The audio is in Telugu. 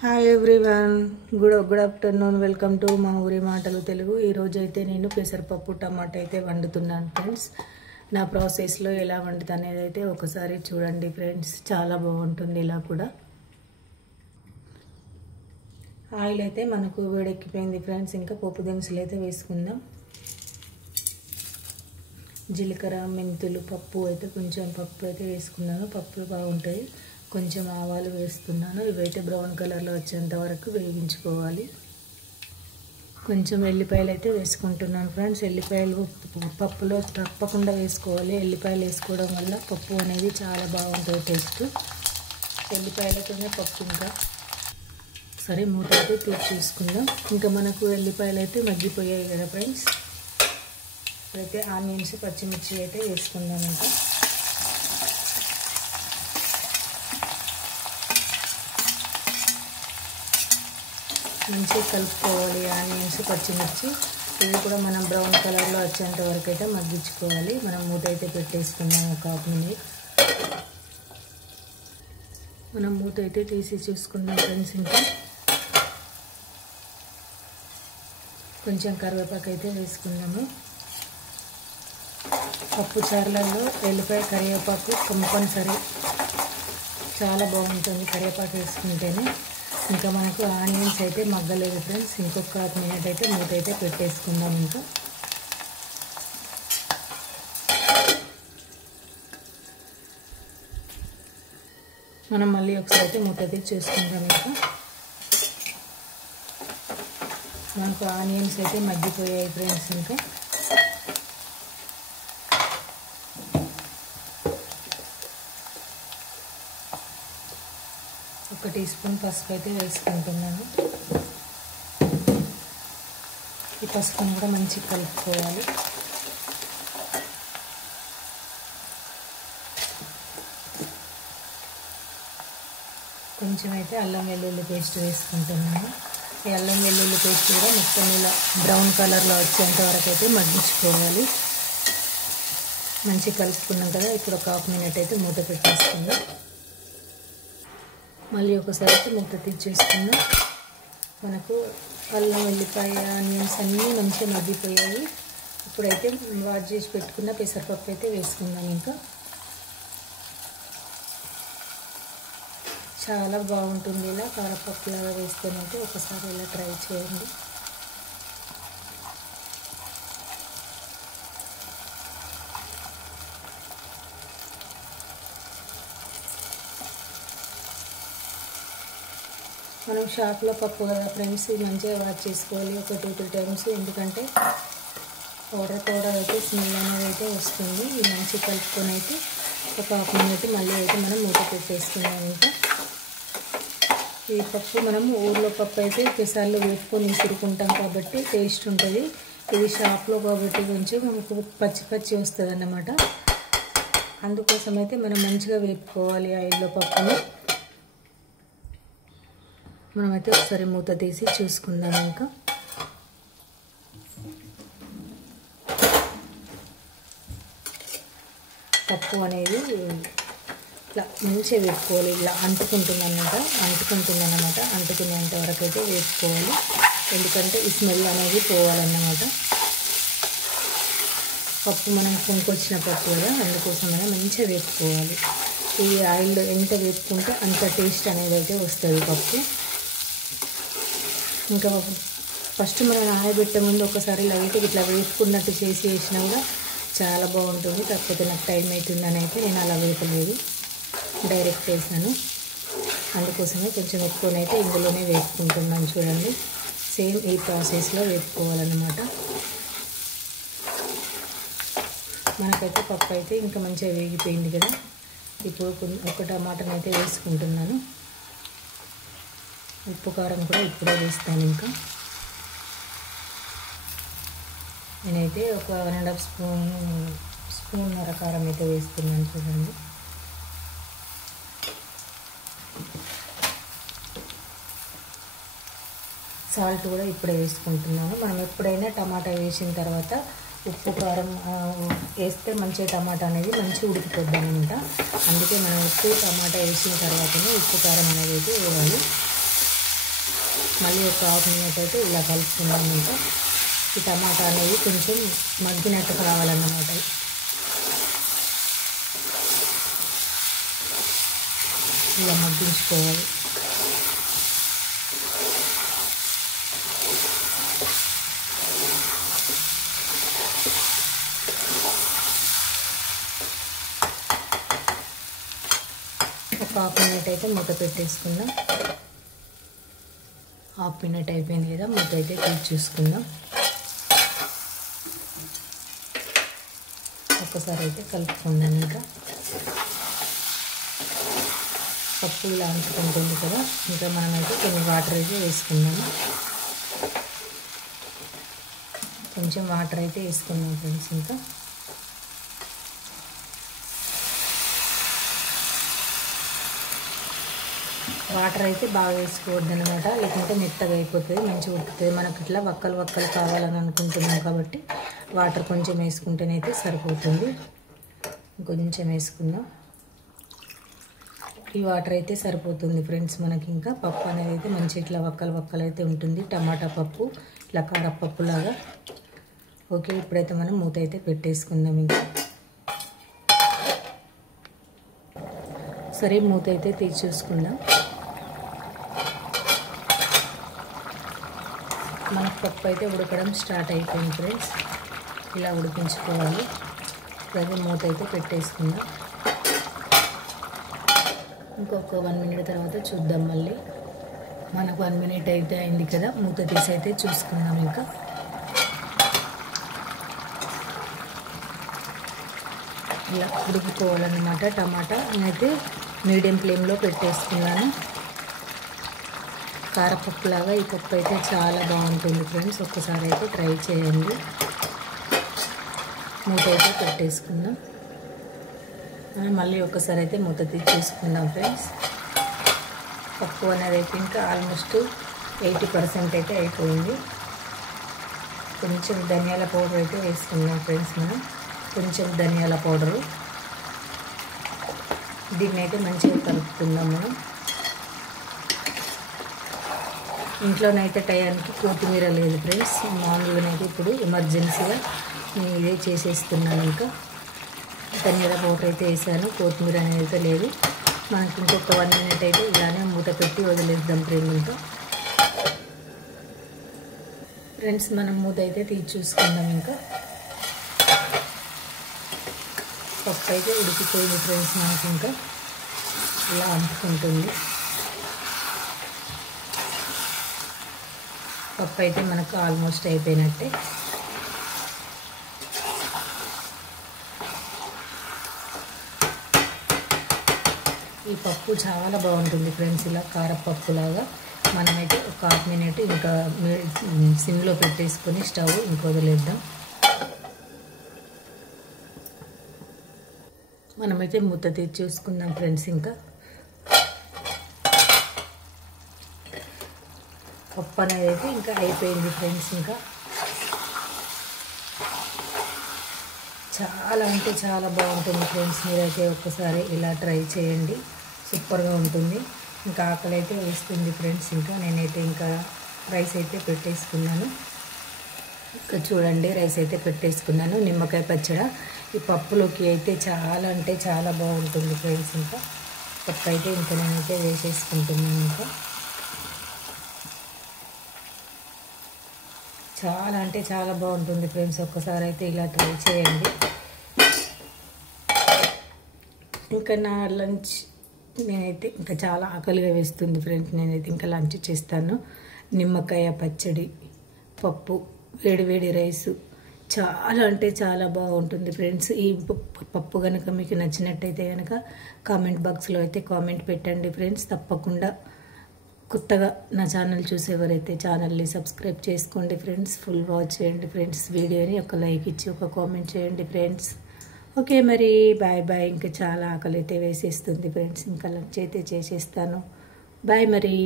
Hi everyone, good afternoon. Welcome to మా ఊరి మాటలు తెలుగు. ఈరోజు అయితే నేను పెసరపప్పు టమాటా అయితే వండుతున్నాను ఫ్రెండ్స్. నా ప్రాసెస్లో ఎలా వండుతా అనేది అయితే ఒకసారి చూడండి ఫ్రెండ్స్. చాలా బాగుంటుంది ఇలా కూడా. ఆయిల్ అయితే మనకు వేడెక్కిపోయింది ఫ్రెండ్స్. ఇంకా పప్పు దినుసులు అయితే వేసుకుందాం. జీలకర్ర, మెంతులు, పప్పు అయితే కొంచెం పప్పు అయితే వేసుకున్నాను. పప్పు బాగుంటాయి. కొంచెం ఆవాలు వేస్తున్నాను. ఇవైతే బ్రౌన్ కలర్లో వచ్చేంత వరకు వేగించుకోవాలి. కొంచెం ఎల్లిపాయలు అయితే వేసుకుంటున్నాను ఫ్రెండ్స్. ఎల్లిపాయలు పప్పులో తప్పకుండా వేసుకోవాలి. ఎల్లిపాయలు వేసుకోవడం వల్ల పప్పు అనేది చాలా బాగుంటుంది టేస్ట్. ఎల్లిపాయలతోనే పప్పు ఇంకా సరే మూత అయితే తీసి చూసుకుందాం. ఇంకా మనకు ఎల్లిపాయలు అయితే మగ్గిపోయాయి కదా ఫ్రెండ్స్. అయితే ఆనియన్స్, పచ్చిమిర్చి అయితే వేసుకుందాం. ఇంకా మంచిగా కలుపుకోవాలి. ఆనియన్స్, పచ్చిమిర్చి ఇవి కూడా మనం బ్రౌన్ కలర్లో వచ్చేంత వరకు అయితే మగ్గించుకోవాలి. మనం మూత అయితే పెట్టేసుకున్నాం ఒక హాఫ్ మినిట్. మనం మూత అయితే తీసి చూసుకుందాం ఫ్రెండ్స్. ఇంకా కొంచెం కరివేపాకు అయితే వేసుకుందాము. పప్పు చారులలో ఎల్లిపాయ, కరివేపాకు కంపల్సరీ, చాలా బాగుంటుంది కరివేపాకు వేసుకుంటేనే. ఇంకా మనకు ఆనియన్స్ అయితే మగ్గలేదు ఫ్రెండ్స్. ఇంకొక హాఫ్ మినిట్ అయితే మూత అయితే పెట్టేసుకుందాం. ఇంకా మనం మళ్ళీ ఒకసారి అయితే మూత అయితే చూసుకుందాం. ఇంకా మనకు ఆనియన్స్ అయితే మగ్గిపోయాయి ఫ్రెండ్స్. ఇంకా ఒక టీ స్పూన్ పసుపు అయితే వేసుకుంటున్నాను. ఈ పసుపును కూడా మంచిగా కలుపుకోవాలి. కొంచెం అయితే అల్లం వెల్లుల్లి పేస్ట్ వేసుకుంటున్నాను. ఈ అల్లం వెల్లుల్లి పేస్ట్ కూడా మొత్తం ఇలా బ్రౌన్ కలర్లో వచ్చేంత వరకు అయితే మగ్గించుకోవాలి. మంచిగా కలుపుకున్నాం కదా. ఇప్పుడు ఒక హాఫ్ మినిట్ అయితే మూత పెట్టేసుకుందాం. మళ్ళీ ఒకసారి అయితే మూత తీసేసుకుందాం. మనకు అల్లం, వెల్లిపాయ, ఆనియన్స్ అన్నీ మంచిగా మగ్గిపోయాయి. ఇప్పుడైతే వాష్ చేసి పెట్టుకున్న పెసరపప్పు అయితే వేసుకుందాం. ఇంకా చాలా బాగుంటుంది ఇలా కారపప్పు లాగా వేసుకున్నట్టు. ఒకసారి ఇలా ట్రై చేయండి. మనం షాప్లో పప్పు కదా ఫ్రెండ్స్, మంచిగా వాష్ చేసుకోవాలి ఒక 2-3 టైమ్స్. ఎందుకంటే పౌడర్ అయితే స్మెల్ అనేది అయితే వస్తుంది. ఇది మంచిగా కలుపుకొని అయితే ఒక హాఫ్ మినిట్ మళ్ళీ అయితే మనం మూత పెట్టేసుకున్నాం. ఇంకా ఈ పప్పు మనం ఊర్లో పప్పు అయితే పెసాల్లో వేసుకొని విసురుకుంటాం కాబట్టి టేస్ట్ ఉంటుంది. ఇది షాప్లో కాబట్టి కొంచెం మనకు పచ్చి వస్తుంది అన్నమాట. అందుకోసం అయితే మనం మంచిగా వేపుకోవాలి ఆయిల్లో పప్పుని. మనమైతే ఒకసారి మూత తీసి చూసుకుందాం. ఇంకా పప్పు అనేది ఇట్లా మంచిగా వేపుకోవాలి. ఇలా అంటుకుంటుందన్నమాట. అంటుకునేంత వరకు అయితే వేపుకోవాలి. ఎందుకంటే ఈ స్మెల్ అనేది పోవాలన్నమాట. పప్పు మనం కొనుక్కొచ్చిన పప్పు కదా, అందుకోసమైనా మంచిగా వేపుకోవాలి. ఈ ఆయిల్లో ఎంత వేపుకుంటే అంత టేస్ట్ అనేది అయితే వస్తుంది పప్పు. ఇంకా ఫస్ట్ మనం నానబెట్టే ముందు ఒకసారి లైట్గా ఇట్లా వేసుకున్నట్టు వేసినా కూడా చాలా బాగుంటుంది. కాకపోతే నాకు టైం అవుతుందని అయితే నేను అలా వేపలేదు, డైరెక్ట్ వేసాను. అందుకోసమే కొంచెం ఎక్కువనైతే ఇందులోనే వేపుకుంటున్నాను. చూడండి, సేమ్ ఈ ప్రాసెస్లో వేపుకోవాలన్నమాట. మనకైతే పప్పు అయితే ఇంకా మంచిగా వేగిపోయింది కదా. ఇప్పుడు ఒక టమాటాని అయితే వేసుకుంటున్నాను. ఉప్పు, కారం కూడా ఇప్పుడే వేస్తాను. ఇంకా నేనైతే ఒక 1.5 స్పూన్నర కారం అయితే వేస్తున్నాను. చూడండి, సాల్ట్ కూడా ఇప్పుడే వేసుకుంటున్నాను. మనం ఎప్పుడైనా టమాటా వేసిన తర్వాత ఉప్పు, కారం వేస్తే మంచిగా టమాటా అనేది మంచిగా ఉడికిపోద్ది అనమాట. అందుకే మనం ఉప్పు, టమాటా వేసిన తర్వాతనే ఉప్పు, కారం అనేది అయితే వేయాలి. మళ్ళీ ఒక హాఫ్ మినిట్ అయితే ఇలా కలుపుకుందాం. ఇంకా ఈ టమాటా అనేది కొంచెం మగ్గినట్టు కావాలన్నమాట. ఇలా మగ్గించుకోవాలి. ఒక హాఫ్ మినిట్ అయితే మూత పెట్టేసుకుందాం. హాఫ్ మినిట్ అయిపోయింది కదా, మూత అయితే తీసి చూసుకుందాం. ఒక్కసారి అయితే కలుపుకుందాం. పప్పు ఇలా అంటుకుంటుంది కదా, ఇంకా మనమైతే కొన్ని వాటర్ అయితే వేసుకుందాము. కొంచెం వాటర్ అయితే వేసుకున్నాం ఫ్రెండ్స్. ఇంకా వాటర్ అయితే బాగా వేసుకోవద్దు అనమాట, లేకుంటే మెత్తగా అయిపోతుంది, మంచిగా ఉడుకుతుంది. మనకి ఇట్లా వక్కలు వక్కలు కావాలని అనుకుంటున్నాం కాబట్టి వాటర్ కొంచెం వేసుకుంటేనైతే సరిపోతుంది. కొంచెం వేసుకుందాం. ఈ వాటర్ అయితే సరిపోతుంది ఫ్రెండ్స్ మనకి. ఇంకా పప్పు అనేది అయితే మంచి ఇట్లా వక్కలు వక్కలు అయితే ఉంటుంది, టమాటా పప్పు ఇట్లా కారపప్పు లాగా. ఓకే, ఇప్పుడైతే మనం మూత అయితే పెట్టేసుకుందాం. ఇంకా సరే, మూత అయితే తీసి చూసుకుందాం. మన పప్పు అయితే ఉడకడం స్టార్ట్ అయిపోయింది ఫ్రెండ్స్. ఇలా ఉడికించుకోవాలి. ఇప్పుడైతే మూత అయితే పెట్టేసుకుందాం. ఇంకొక 1 మినిట్ తర్వాత చూద్దాం. మళ్ళీ మనకు 1 మినిట్ అయితే అయింది కదా, మూత తీసి అయితే చూసుకుందాం. ఇంకా ఇలా ఉడికిపోవాలన్నమాట టమాటా. నేనైతే మీడియం ఫ్లేమ్లో పెట్టేసుకున్నాను. కారపప్పులాగా ఈ పప్పు అయితే చాలా బాగుంటుంది ఫ్రెండ్స్. ఒక్కసారి అయితే ట్రై చేయండి. మూత అయితే పెట్టేసుకుందాం. మళ్ళీ ఒక్కసారి అయితే మూత తీసేసుకుందాం ఫ్రెండ్స్. పప్పు అనేది అయితే ఇంకా ఆల్మోస్ట్ 80% అయితే అయిపోయింది. కొంచెం ధనియాల పౌడర్ అయితే వేసుకున్నాం ఫ్రెండ్స్. మనం కొంచెం ధనియాల పౌడరు, దీన్ని అయితే మంచిగా కలుపుకుందాం మనం. ఇంట్లోనైతే టయానికి కొత్తిమీర లేదు ఫ్రెండ్స్. మామూలుగానైతే ఇప్పుడు ఎమర్జెన్సీగా నేను ఇదే చేసేస్తున్నాను. ఇంకా ధనియాల పౌడర్ అయితే వేసాను, కొత్తిమీర అనేది అయితే లేదు. మనకి ఇంకొక 1 మినిట్ అయితే ఇలానే మూత పెట్టి వదిలేద్దాం ఫ్రెండ్స్. ఇంకా ఫ్రెండ్స్ మనం మూత అయితే తీసి చూసుకుందాం. ఇంకా పప్పు అయితే ఉడికిపోయింది ఫ్రెండ్స్ మనకి. ఇంకా ఇలా అంటుకుంటుంది పప్పు అయితే మనకు ఆల్మోస్ట్ అయిపోయినట్టే. ఈ పప్పు చాలా బాగుంటుంది ఫ్రెండ్స్, ఇలా కారపప్పులాగా. మనమైతే ఒక 1/2 మినిట్ ఇంకా సిమ్లో పెట్టేసుకొని స్టవ్ ఇంక వదిలేద్దాం. మనమైతే మూత తీసి చూసుకుందాం ఫ్రెండ్స్. ఇంకా పప్పు అనేది అయితే ఇంకా అయిపోయింది ఫ్రెండ్స్. ఇంకా చాలా అంటే చాలా బాగుంటుంది ఫ్రెండ్స్. మీరైతే ఒక్కసారి ఇలా ట్రై చేయండి, సూపర్గా ఉంటుంది. ఇంకా ఆకలి అయితే వేస్తుంది ఫ్రెండ్స్. ఇంకా నేనైతే ఇంకా రైస్ అయితే పెట్టేసుకున్నాను. ఇంకా చూడండి, రైస్ అయితే పెట్టేసుకున్నాను. నిమ్మకాయ పచ్చడి ఈ పప్పులోకి అయితే చాలా అంటే చాలా బాగుంటుంది ఫ్రెండ్స్. ఇంకా పప్పు అయితే ఇంకా నేనైతే వేసేసుకుంటున్నాను. ఇంకా చాలా అంటే చాలా బాగుంటుంది ఫ్రెండ్స్. ఒక్కసారి అయితే ఇలా ట్రై చేయండి. ఇంకా నా లంచ్ నేనైతే ఇంకా చాలా ఆకలిగా వేస్తుంది ఫ్రెండ్స్. నేనైతే ఇంకా లంచ్ చేస్తాను. నిమ్మకాయ పచ్చడి, పప్పు, వేడి రైసు చాలా అంటే చాలా బాగుంటుంది ఫ్రెండ్స్. ఈ పప్పు కనుక మీకు నచ్చినట్టయితే కనుక కామెంట్ బాక్స్లో అయితే కామెంట్ పెట్టండి ఫ్రెండ్స్. తప్పకుండా కొత్తగా నా ఛానల్ చూసేవారైతే ఛానల్ని సబ్స్క్రైబ్ చేసుకోండి ఫ్రెండ్స్. ఫుల్ వాచ్ చేయండి ఫ్రెండ్స్. వీడియోని ఒక లైక్ ఇచ్చి ఒక కామెంట్ చేయండి ఫ్రెండ్స్. ఓకే మరి బాయ్. ఇంకా చాలా ఆకలి అయితే వేసేస్తుంది ఫ్రెండ్స్. ఇంకా లంచ్ అయితే చేసేస్తాను. బాయ్ మరి.